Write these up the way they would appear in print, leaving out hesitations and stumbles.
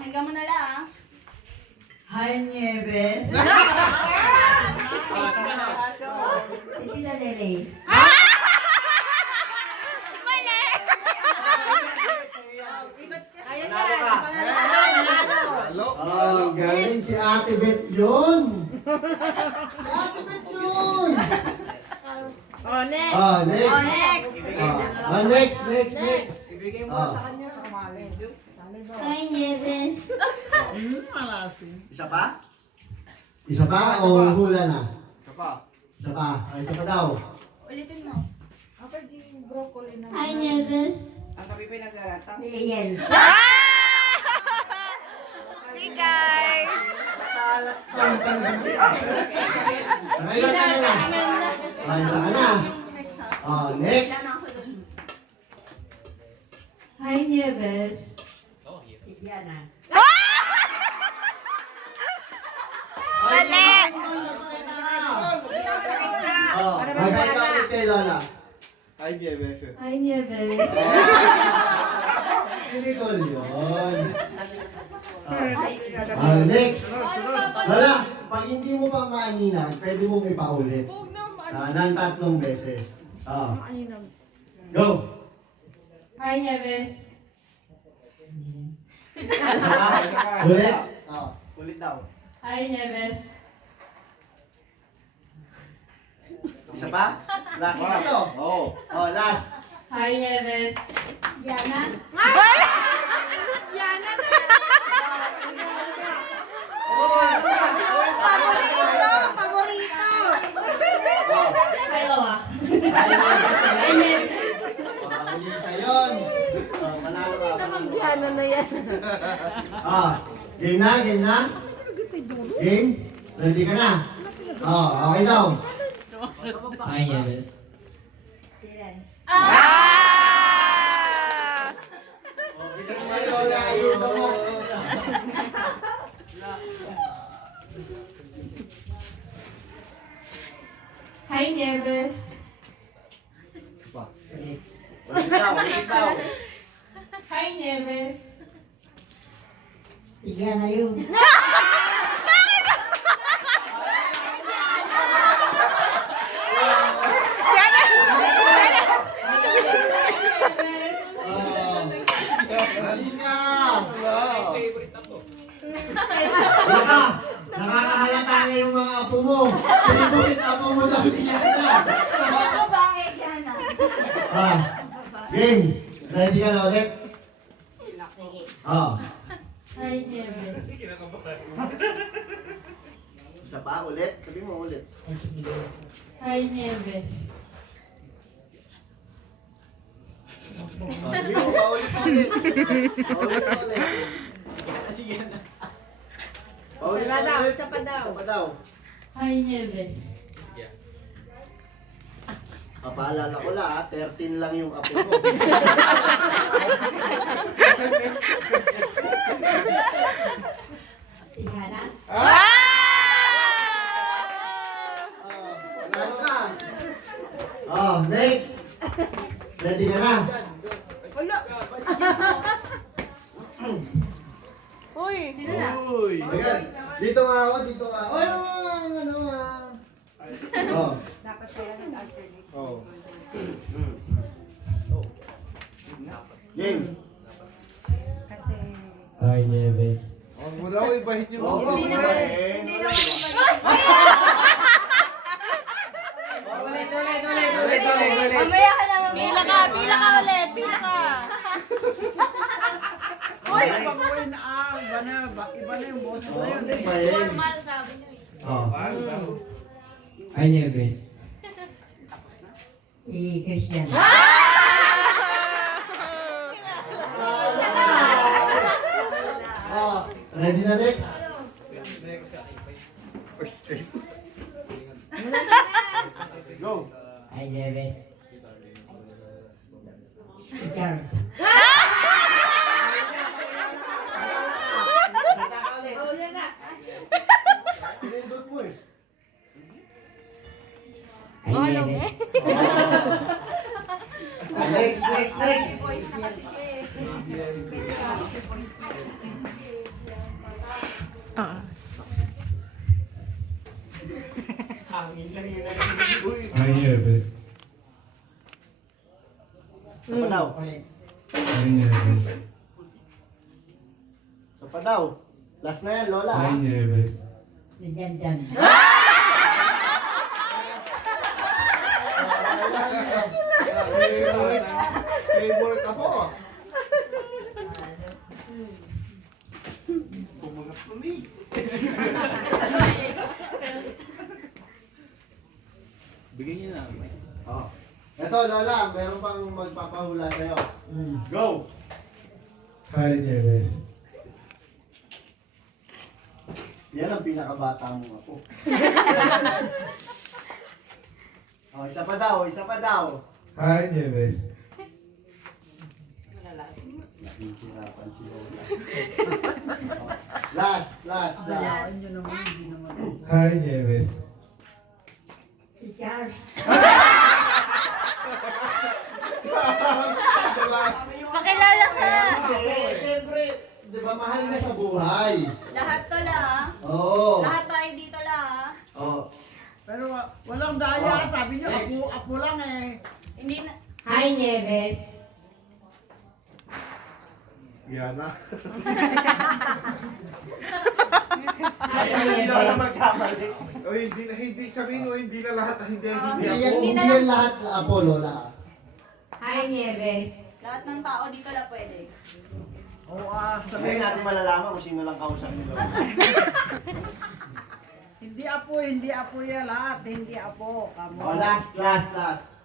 Pakinggan mo na lang. Hi, Nieves. Hindi na nere. Ayun na. Oh, galing si Ate Bet yun. Si Ate Bet yun. Oh, next. Oh, next. Oh, next. Oh, next. Ibigay mo Oh. sa kanya. Sa kamali. Hi, Nieves. Isa pa? Isa pa o hula na? Isa pa. Isa pa. Isa pa daw. Ulitin mo. Kapag yung broccoli na. Hi, Nieves. Ang kami pinag-aratang. Liel. Hey guys! Ay, isa ka na. Oh, next. Hi, Nieves. Diana. Mali! Oh, magkaya ka ulit kay Lola. Ay, Nieves. Hi, Nieves. Hindi ko yun. Next. Lola, pag hindi mo pa maaninag, pwede mong ipaulit. Nang 3 beses. Go. Hi, Nieves. Ulit. Ulit daw. Hi, Nieves. Isa pa? Last na to. Oo. Oh, last. Hi, Nieves. Diana. Paborito. Hi, Lola. Hi, Nieves. Isa yun. Manalo ka. Diana na yan. Game na, game na. Game? Ready ka na? Okay daw. Hi, Nieves. Ah! Bigyan mo kayo, Lola. Ayun mo. Hi, Nieves. Ulit daw. Hi, Nieves. Diana yun. Halika! Halika! Nakakahalata nga yung mga apo mo. Favorite apo mo daw si Yana. Ano ba kay Diana? Game. Ready ka na ulit? Hi, Nieves. Isa pa? Ulit? Sabi mo ulit. Hi, Nieves. Sabi mo, paulit. Paulit. Sige na. Paulit. Isa pa daw. Isa pa daw. Hi, Nieves. Papaalala ko lang, 13 lang yung apo mo. Diana. Panalo ka. Next. Ready ka na? Uy! Uy! Ayan. Dito nga ako, dito nga. Oy, ano nga. Dapat kaya nag-alternate. Oh. Game. Kasi... Hi, Nieves. Huwag mo daw ibahit yung ulo. Hindi naman. Ulit. Mamaya ka naman. Bila ka ulit! Bila ka! Uy! Pag-uwi na iba na yung boss mo yun. Formal sabi niyo eh. Hi, Nieves. Christian. Ready na next? Go. Hi, Nieves. Charles. Pinindot mo eh. Hi, Nieves. Next. Voice na kasi siya eh. Hi Nieves. Isa pa daw. Hi Nieves. Isa pa daw. Last na yan, Lola. Hi Nieves. Dyan. Favorite ako. Bigyan niyo na. Oh. Ito, Lola, meron pang magpapahula sa'yo. Go! Hi Nieves. Yan ang pinakabata mo ako. Oh, isa pa daw. Hi Nieves. Nahihirapan si Lola. Oh. Last. Ayaw nyo naman, hindi naman. Hi Nieves. Pakilala ka. Siyempre, di ba mahal na sa buhay? Lahat to la ha. Oo. Lahat tayo dito la ha. Oh. Pero walang daya, sabi niyo, apo lang eh. Hindi na. Hi, Nieves. Yan na. Hi, Hindi na Nieves. magkamali. O hindi sabihin mo hindi na lahat hindi Hindi yan lahat apo, Lola. Hi, Nieves. Lahat ng tao dito la pwede. Oo, Sabihin natin malalaman kung sino lang kausap ni Lola. hindi apo yan lahat, hindi apo. Kamo. Oh, last.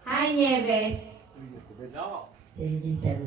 Hi, Nieves. Si Giselle.